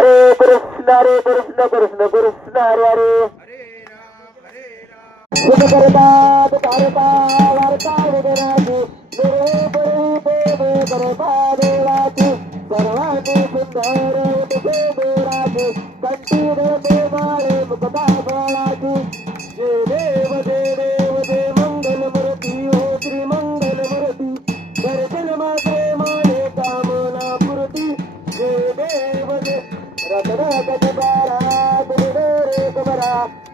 हरे कृष्ण हरे कृष्ण कृष्ण कृष्ण हरे हरे सुख करतात कारता वार्ता विदराची गुरु गुरु देव करता देवाची सर्वांनी सुंदर तुझे देवाची कंठी देवाळे मुक्ता बाळाची जय देव जय देव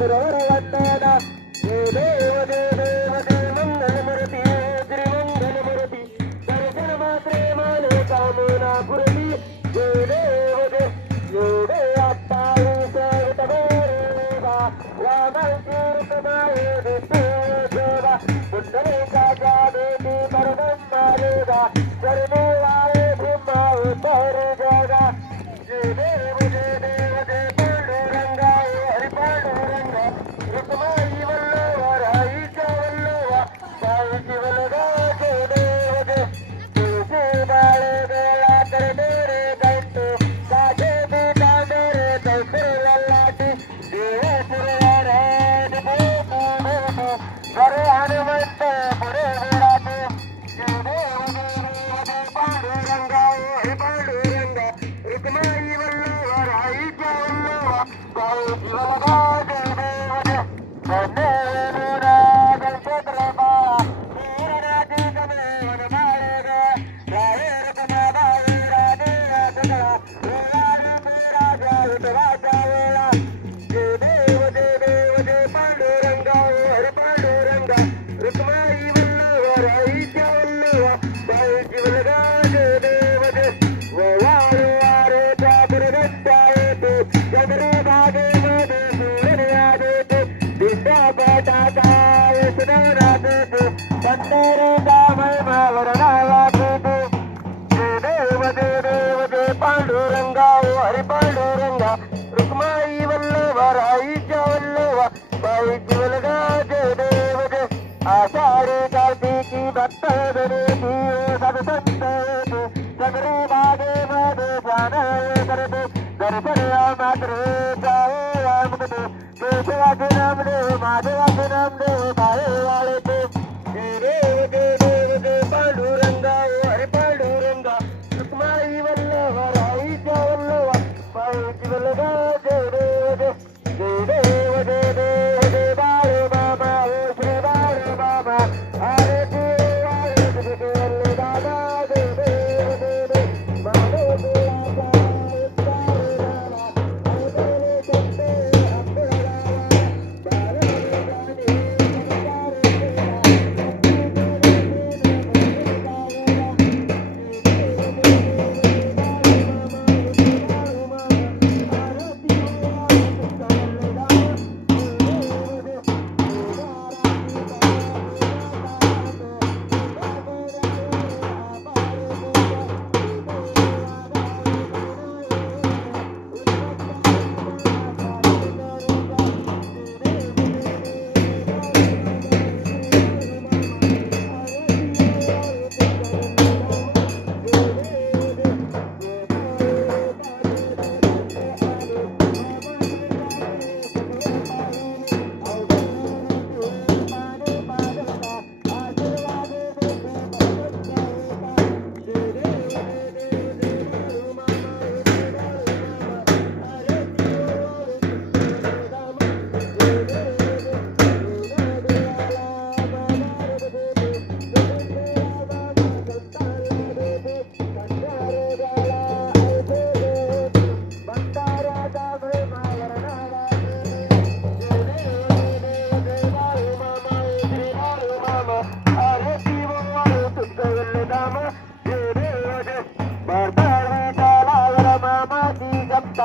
ध्रुवरवत्तेन देव देव देवमङ्गलमुरति त्रिमङ्गलमुरति दर्शनमात्रे माने कामना पुरति ये देव ये देवत्तायि सहितमेव रामकीर्तनाय देव पुण्डरीका Vamos lá, vamos lá. जाती की बत्तरी की बागे बागे करते दर्शन राम करे जाओ राम के नाम ले माधवा नाम ले भाई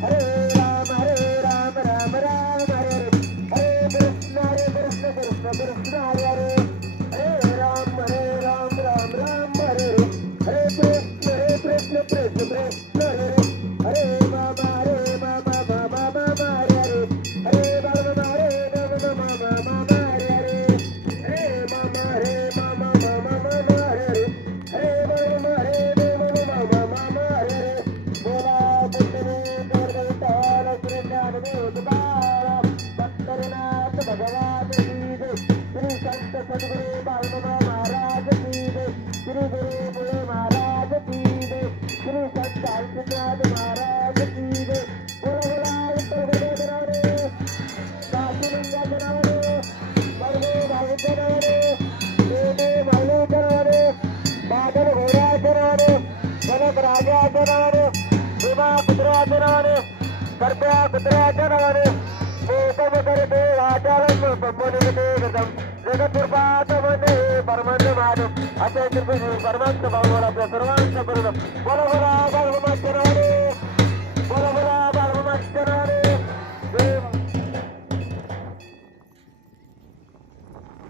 Hare శ్రీ సత్కాల్పినాథ్ మహారాజ్ కీరే పురగులా ఉత్తరగదేవరావు కాశీలింగరావు మరుగు భాగవతరావు ఏడు మల్లికరావు బాధలు గోరాకరావు జనక రాజాకరావు భీమా పుత్రాకరావు కర్త పుత్రాకరావు భూతము కరితే ఆచారం పొమ్మునిగితే सर्वांनी परमांश महादेव आपल्या कृपेने परमांश भाऊ आपल्या सर्वांचा परिणाम बरोबर